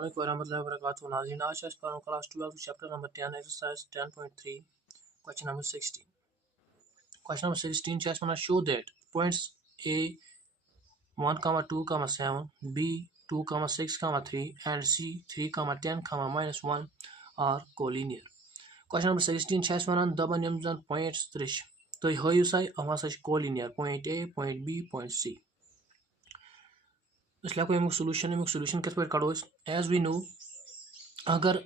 Assalamualaikum warahmatullahi wabarakatuh. नाज़रीन, आज है पढ़ो class 12 chapter number 10 exercise 10.3 question number 16. Question number 16 just wanna show that points A 1, 2, 7, B 2, 6, 3 and C 3, 10, -1 are collinear. Question number 16 just wanna दबन यम जन points त्रिश तो हयु सा हम हसा collinear point A, point B, point C. इस लिखो यमुक solution किस पे करो एज वी नो अगर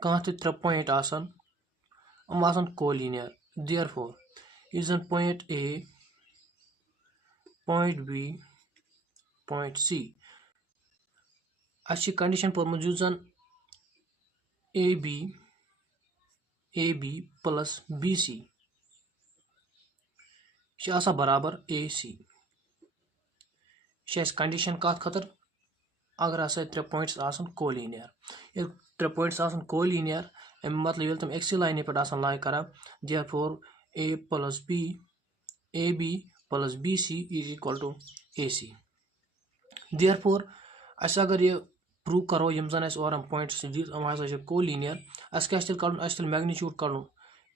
कह त्रे पॉइंट आसन हम आसन collinear therefore is an point A point B point C अच्छी कंडीशन पर जुस जन A B plus B C बराबर ए सी कंडीशन कत खतर अगर हसा त्रे पॉइंट्स आसन कोलिनियर त्रे पॉइंट्स आसन कोलिनियर मतलब ये तुम एक्सी लाइन पे आसन लाई करा therefore A B plus B C is equal to A C therefore अस अगर ये प्रूव करो यम जन अस और पॉइंट्स दिस हम हसा कोलिनियर अस क्या कड़न अस मैग्नीट्यूड कड़न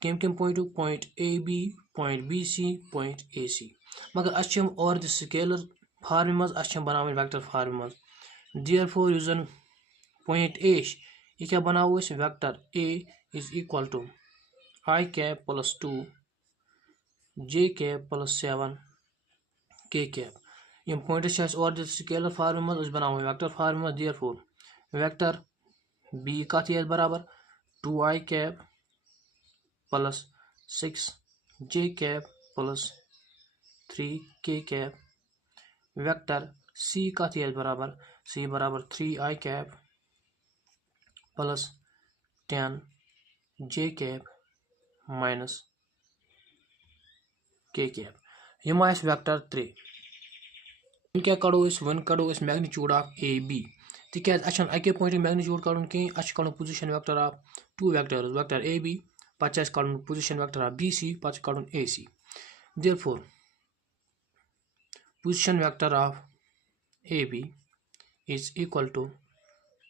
कम point point A B point B C point A C मगर अस और द स्केलर फार्म मज अस बनावन वेक्टर फार्म मज देयरफॉर युस जन पॉइंट ए ये क्या बनाओ vector A is equal to I cap plus 2 J cap plus 7 K cap यम पॉइंट्स और स्केलर फार्म मज बनाओ वेक्टर फार्म मज देयरफॉर वेक्टर बी कत बराबर 2 I cap plus 6 J cap plus 3 K cap vector C कत बराबर C बराबर 3 I cap plus 10 J cap minus K cap यम वेक्टर 3 क्या कड़ो वन कड़ो मैग्नीट्यूड ऑफ ए बी तिकाज अके पॉइंट मैग्नीट्यूड कड़न कहीं कड़न position vector of 2 vectors vector A B पे कड़न position vector of B C पे कड़न A C therefore position vector of AB is equal to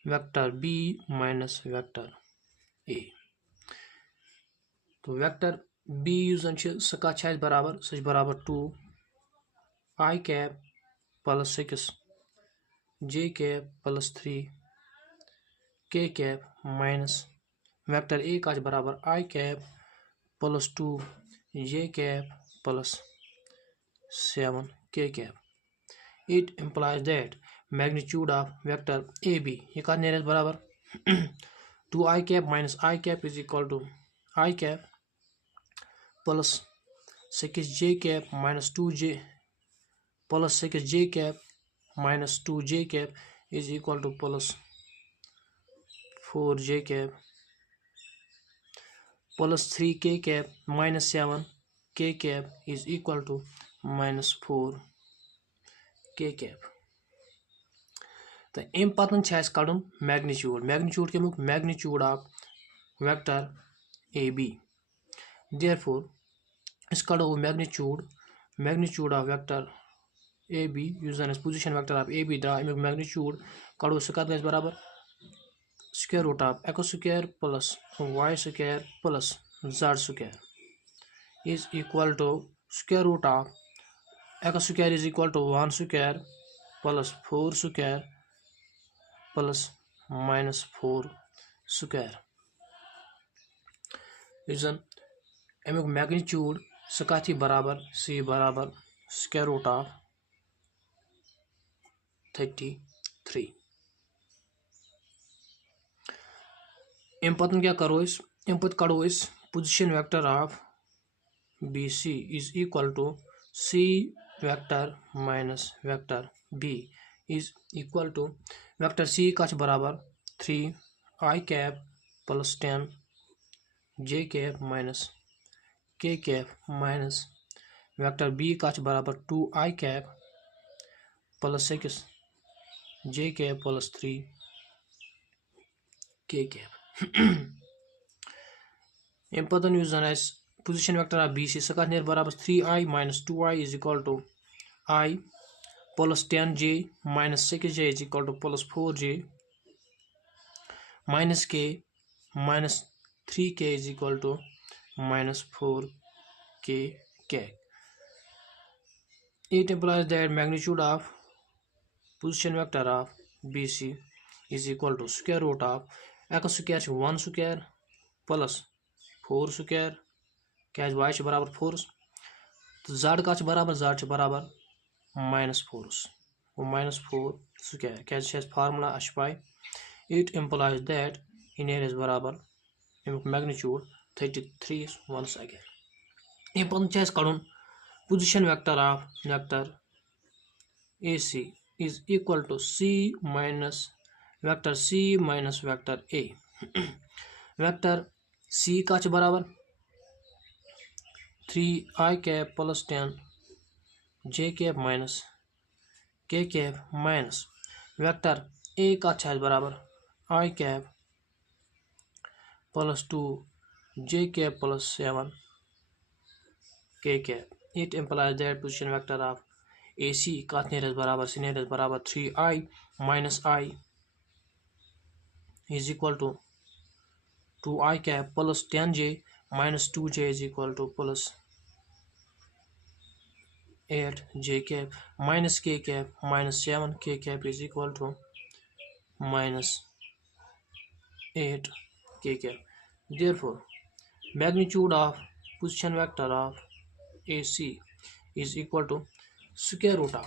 vector B minus vector A. तो वेक्टर B यूजन सह बराबर 2 I cap plus 6 J cap plus 3 K cap minus vector A का बराबर आई cap plus 2 J cap plus 7 k cap. It implies that magnitude of vector AB ये का Nereis बराबर 2 I cap minus I cap is equal to I cap plus 6 j cap minus 2 j plus 6 j cap minus 2 j cap is equal to plus 4 j cap plus 3 k cap minus 7 k cap is equal to minus 4 के cap तो अम पतन कड़न magnitude कमुक magnitude of vector A B therefore इस कड़ो magnitude of vector A B युस जन position vector of A B द्रा अमुक मैग्नीट्यूड कड़ो सह कत बराबर square root of X square plus Y square plus Z square is equal to square root of x square is equal to 1 square plus 4 square plus minus 4 square. Reason अमुक magnitude सह बराबर C बराबर square root of 33 अम पतन क्या करो अम पत कड़ो position vector of B C is equal to C vector minus vector B is equal to vector C का बराबर 3 I cap plus 10 J cap minus K cap minus vector B का बराबर 2 I cap plus 6 J cap plus 3 K cap अम पतन युस जन position vector of B C सह बराबर 3i minus 2i is equal to I plus 10j minus 6j is equal to plus 4j minus k minus 3k is equal to minus 4k k. It implies that magnitude of position vector of BC is equal to square root of x square 1 square plus 4 square क्या y बराबर 4 तो z का बराबर z बराबर -4 वो -4 square क्या formula अश पाई it implies that in is बराबर magnitude 33 once again ये कड़न position vector of vector AC is equal to C minus vector A vector C का बराबर 3i cap plus 10 j cap minus k cap minus vector A का बराबर I cap plus 2 j cap plus 7 k cap. It implies that position vector of AC का बराबर 3i minus I is equal to 2i cap plus 10j minus 2j is equal to plus 8j cap minus k cap minus 7k cap is equal to minus 8k cap. Therefore, magnitude of position vector of AC is equal to square root of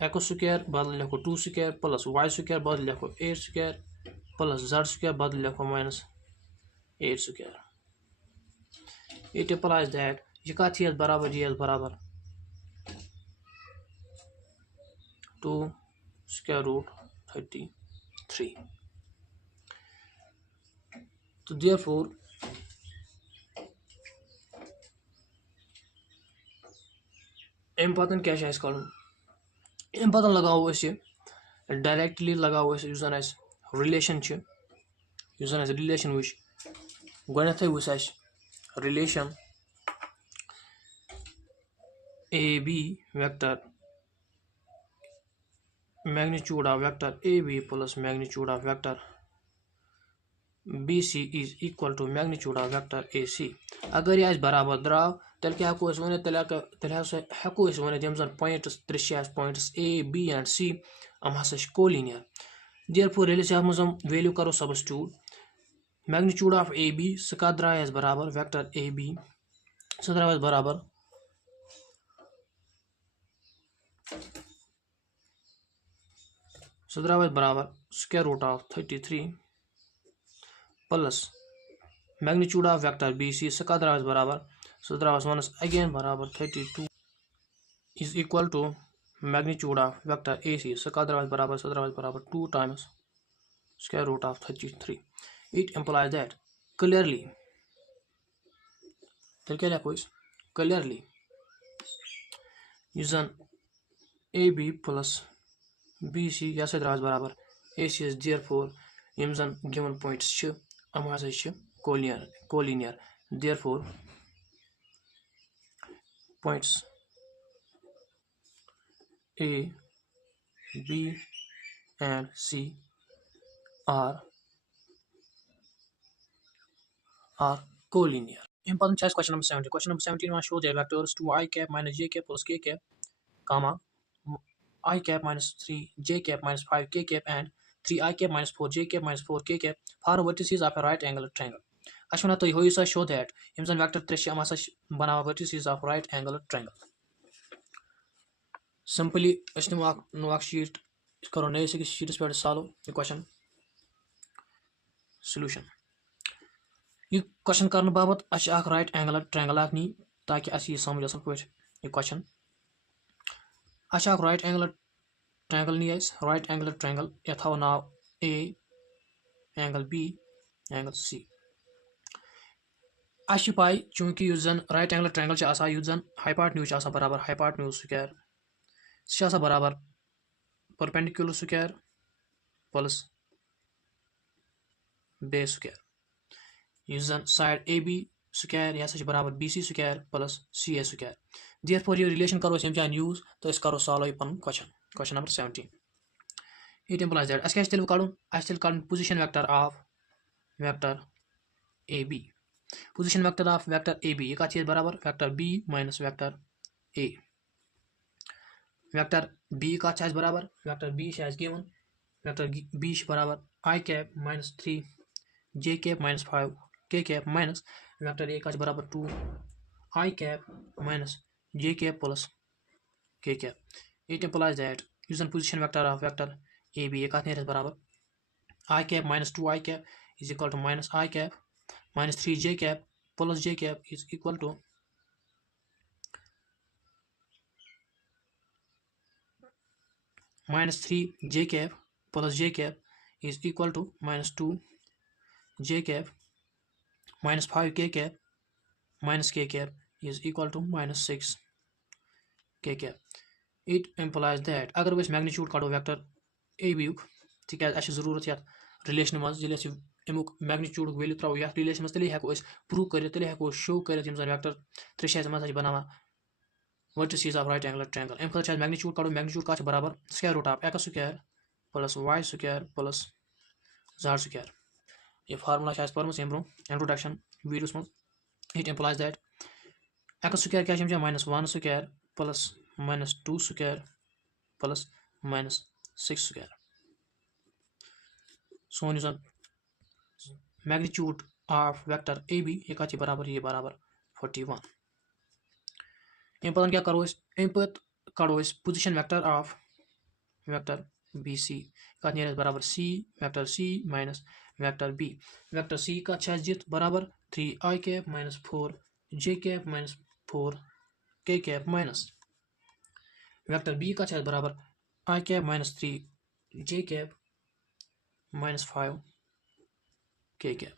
x square बदल लिखो 2 square plus y square बदल लिखो 8 square plus z square बदल लिखो minus 8 square. It implies that ये का थी बराबर 2 square root 33. तो therefore अम पतन क्या अम पतन लगाओ डायरेक्टली लगाओ रिलेशन रिलेशन वुच गोथै वुच relation A B vector magnitude of vector AB plus magnitude of vector BC is equal to magnitude of vector AC. अगर यह बराबर द्राव तेल क्या हेको वन यम जन पॉइंट्स त्रे points A B and C हम हसा कोलिनियर देयरफॉर मज वैल्यू करो सबस्टिट्यूट मैग्नीट्यूड ऑफ AB सह कत द्राय बराबर वेक्टर AB सह द्राय बराबर square root of 33 plus magnitude of vector BC सह कत द्राय बराबर सह द्राय वनस अगेन बराबर 32 is equal to magnitude of vector AC सह कत द्राय बराबर 2 times square root of 33. It implies that clearly clearly is an AB plus BC यह द्राय बराबर AC is therefore यम जन given points हम हसा collinear therefore points A, B and C are collinear. Important choice question number 17. Question number 17 will show the vectors 2i cap minus j cap plus k cap, comma I cap minus 3 j cap minus 5 k cap and 3i cap minus 4 j cap minus 4 k cap for vertices of a right angle triangle. Ashwana to show that imsan vector 3 am hasa bana vertices of right angle triangle. Simply no sheet करो नए sheets पे solve ये question solution ये question करने बाबत अख right angle triangle नी ताकि अस ये समझ असल पे ये क्वेश्चन अख राइट एंगल ट्रायंगल नी राइट एंगल ट्रायंगल ये थो नाव A angle B angle C अश पाई चूंकि जन राइट एंगल ट्रायंगल जन हाइपोटेन्यूज बराबर हाइपोटेन्यूज स्क्वायर सह बराबर perpendicular square plus base square जन साइड AB स्क्वायर यह बराबर BC square plus CA square therefore ये रिलेशन करो जान यूज तो करो सॉल्व पन question number 17 It implies that askä still kadun position vector of vector AB. Position vector of vector AB ये का चीज बराबर vector B minus vector A. Vector B का चीज बराबर vector B is given vector B बराबर I cap minus 3 J cap minus 5 K cap minus vector A का बराबर 2 I cap minus J cap plus K cap. It implies that using position vector of vector AB एक आते हैं बराबर I cap minus 2 I cap is equal to minus I cap minus 3 J cap plus J cap is equal to minus 3 J cap plus J cap is equal to minus 2 J cap minus 5 K cap minus K cap is equal to minus 6 K cap. It implies that अगर वो इस magnitude काढो vector A B युक तिकाज अस जरूरत यात relation मज जिले अमुक magnitude value throw यात relation मज तेली हेको प्रूव कर तेली हेको शो कर यम जन वेक्टर त्रेशेज मज बनावा vertices of right angle triangle एम खतर मैग्नीट्यूड काढो मैग्नीट्यूड का बराबर square root of X square plus Y square plus Z square ये फार्मूला है परमस एम ब्रो इंट्रोडक्शन वीडियोस मज it implies that X square क्या है minus 1 square plus minus 2 square plus minus 6 square. So on magnitude of vector AB ये का बराबर 41. इन पर क्या करो इस इन पर करो इस position vector of vector BC का बराबर C vector C minus vector B. Vector C का जित बराबर 3I cap minus 4 J cap minus 4 K cap minus vector B का बराबर I cap minus 3 J cap minus 5 K cap.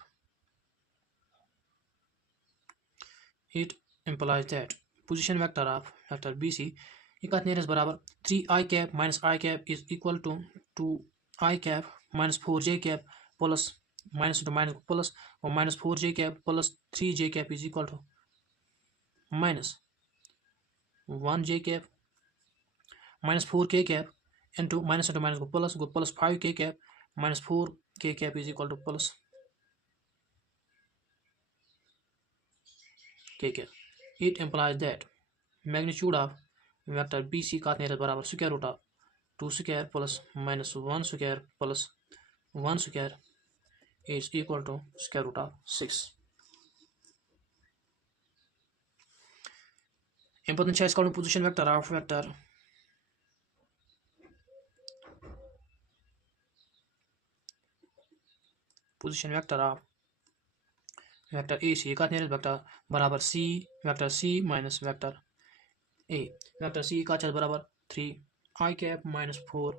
It implies that position vector of vector BC इकात बराबर 3I cap minus I cap is equal to 2I cap minus 4J cap plus minus two minus plus और minus 4J cap plus 3J cap is equal to minus 1J cap minus 4K cap into minus go plus 5K cap minus 4K cap is equal to plus K cap. It implies that magnitude of vector BC का बराबर square root of 2 square plus minus 1 square plus 1 square is equal to square root of 6. Important choice called position vector of vector position vector of vector AC का vector बराबर C vector C minus vector A. Vector C का बराबर 3I cap minus 4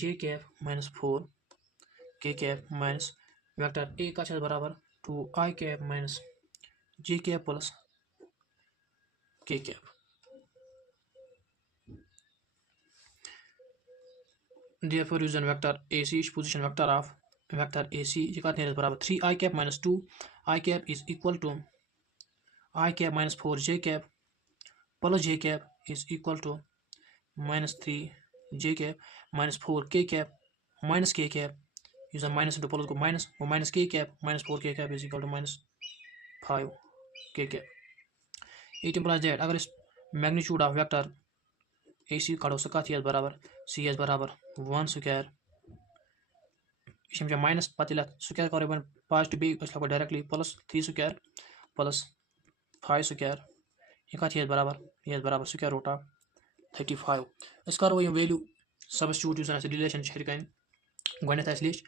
J cap minus 4 K cap minus vector A का बराबर 2I cap minus J cap plus K cap. Therefore using vector AC position vector of vector AC बराबर 3I cap minus 2I cap is equal to I cap minus 4J cap plus J cap is equal to minus 3J cap minus 4K cap minus K cap using minus into plus को minus और minus K cap minus 4K cap is equal to minus 5K cap. It implies that अगर इस magnitude of vector AC काढो सका थी बराबर CS बराबर 1 square इसे minus पता स्क्वायर करो पॉजिटिव बी लग directly plus 3 square plus 5 square यह बराबर स्क्वायर रूट ऑफ 35. अस करो ये वैल्यू सब्स्टिट्यूट यूज रिलेशन हरिकन गणित लिच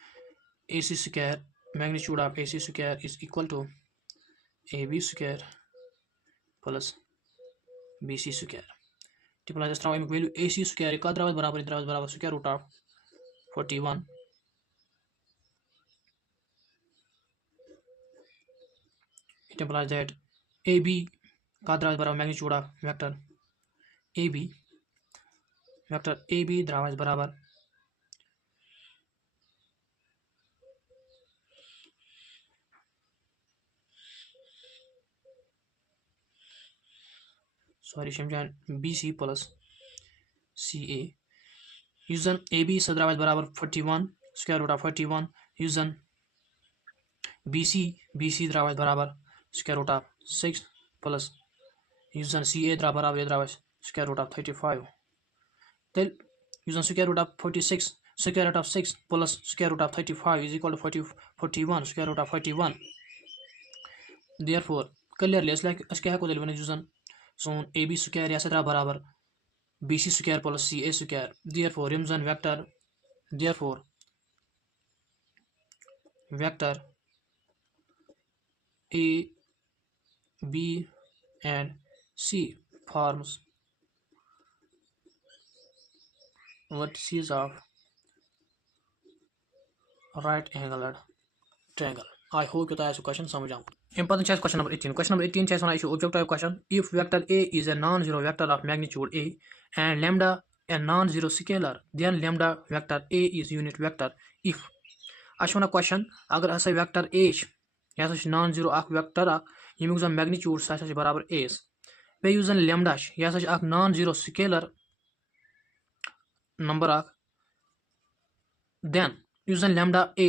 AC square magnitude of AC square is equal to AB square plus BC square. टिप्पणी त्रो अमुक वैल्यू AC स्क्वायर क्या बराबर square root of 41. It implies that AB का बराबर मैग्नीट्यूड ऑफ वेक्टर AB बराबर सॉरी समझान BC प्लस CA यस जन ए बी सह द्राव बराबर 41 स्क्वायर रूट ऑफ 41 यस जन बी सी द्राव बराबर स्क्वायर रूट ऑफ 6 प्लस यस जन सी ए द्राव स्क्वायर रूट ऑफ 35 तेल यस जन square root of 46 square root of 6 plus square root of 35 is equal to 41 square root of 41. Therefore, clearly as like as क्या है को दिलवाने जुज़न सोन AB square या सत्रह बराबर BC square plus CA square. Therefore, रिमज़न vector. Therefore, vector A, B, and C forms vertices of right angled triangle. I hope you guys question समझ आऊँ. Important is question number 18. Question number 18 is an objective question. If vector A is a non-zero vector of magnitude A and lambda a non-zero scalar, then lambda vector A is unit vector. If अशोना question अगर हसा vector A या सच non-zero अक vector अक यमुक जन magnitude सच बराबर A पे यूजन lambda या सच अक non-zero scalar number अक then यूजन lambda A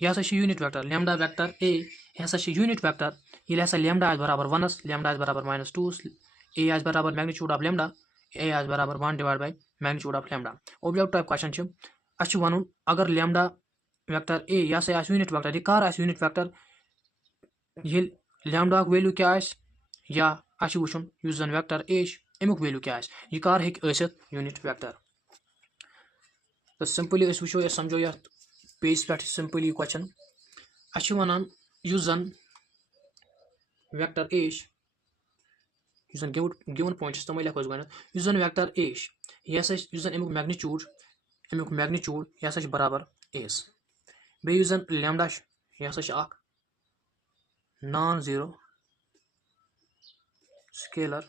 यह हसा unit vector lambda vector A यह हसा unit vector ये हसा lambda आज बराबर 1 lambda आज बराबर -2 A आज बराबर magnitude of lambda A आज बराबर 1 divided by magnitude of lambda. Objective type question छ अश वनुन अगर lambda vector A यह हसा unit vector ये कर आस unit vector ये lambda वैल्यू क्या आस या अश वुचुन यूजन vector A अमुक वैल्यू क्या आस ये कर हेक आसित unit vector. तो सिंपली अस वुचो समझो या पेज पे सिंपली क्वेश्चन अश वनान यूजन vector A यूजन गिवन पॉइंट्स तम लिखो गन यूजन vector A यह हसा यूजन अमुक मैग्नीट्यूड यह हसा बराबर A बे यूजन lambda यह हसा अक नॉन जीरो स्केलर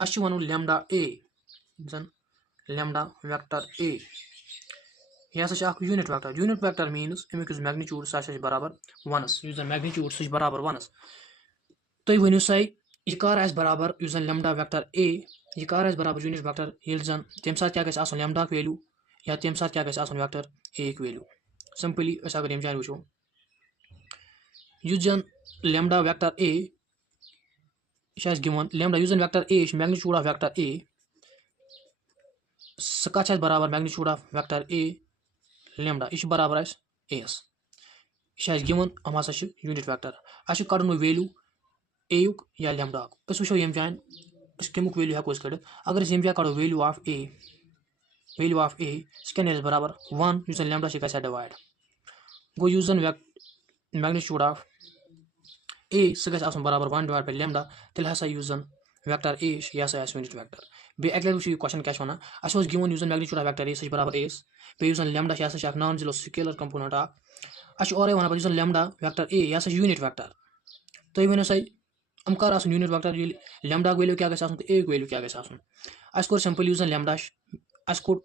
अश वनुन lambda A जन lambda vector A यह हसा अक यूनिट वेक्टर मीन्स अमुक मैग्नीट्यूड सह बराबर 1 यूजन मैग्नीट्यूड सह बराबर 1 तुम वनु सा यह कर आस बराबर यूजन lambda vector A यह कर आस बराबर यूनिट वेक्टर येल जन तम साथ क्या गस आसन lambda वैल्यू या तम साथ क्या गस आसन वेक्टर A वैल्यू सिंपली अस अगर यम जान वुचो यूजन lambda vector A यह गिवन lambda यूजन vector A magnitude of vector A सह कत बराबर magnitude of vector A lambda यह बराबर आस A यह गिवन हम हसा यूनिट वेक्टर अस कड़न वैल्यू A युक या lambda अस वुचो यम जान कमुक वैल्यू हेको कड़ अगर यम जान कड़ो वैल्यू ऑफ A सह क्या बराबर 1 यूजन lambda सह गया डिवाइड गो यूजन मैग्नीट्यूड ऑफ A सह गया बराबर 1 डिवाइड बाय lambda तेल हसा यूजन वेक्टर A यह हसा यूनिट वेक्टर बे अक लटि क्वेश्चन क्या वन अस गिवन यूजन मैग्नीट्यूड ऑफ वेक्टर A सह बराबर A पे यूजन lambda यह हसा नॉन जीरो स्केलर कंपोनेंट अस और वन यूजन lambda वेक्टर A यह हसा यूनिट वेक्टर तुम वन सा हम कर यूनिट वेक्टर ये lambda वैल्यू क्या गस A वैल्यू क्या गस अस कोर सिंपल यूजन lambda अस कोर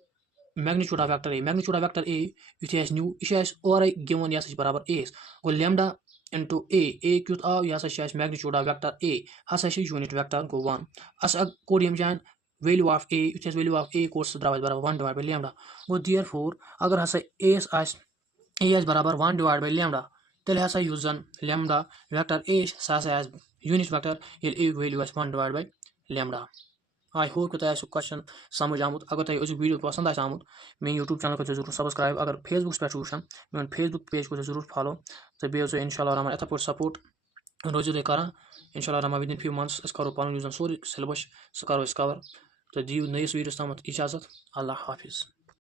मैग्नीट्यूड ऑफ वेक्टर A युथे अस न्यू यह और गिवन यह हसा बराबर A go lambda into A क्युत आव यह हसा मैग्नीट्यूड ऑफ वेक्टर A हसा यूनिट वेक्टर गो 1 अस कोर यम जान वैल्यू ऑफ A युथे वैल्यू ऑफ A कोर्स द्राव बराबर 1 डिवाइड बाय lambda गो देयरफॉर अगर हसा A बराबर 1 डिवाइड बाय lambda तेल हसा यूजन lambda वेक्टर A हसा यूनिट वेक्टर ये A value 1 divide by lambda. I hope कि तुम क्वेश्चन समझ आमुत अगर तुम अजुक वीडियो पसंद आमुत मेरे यूट्यूब चैनल को जरूर सब्सक्राइब अगर फेसबुक पे वुचान मेन फेसबुक पेज को जरूर फॉलो तो बेहद इंशाल्लाह रहमान इथे पे सपोर्ट रोजो तुम करान इंशाल्लाह Rahman with in few months करो पन यूजन सोरी सिलेबस सह करो कवर तो दियो नयस वीडियोस तम इजाजत अल्लाह हाफिज.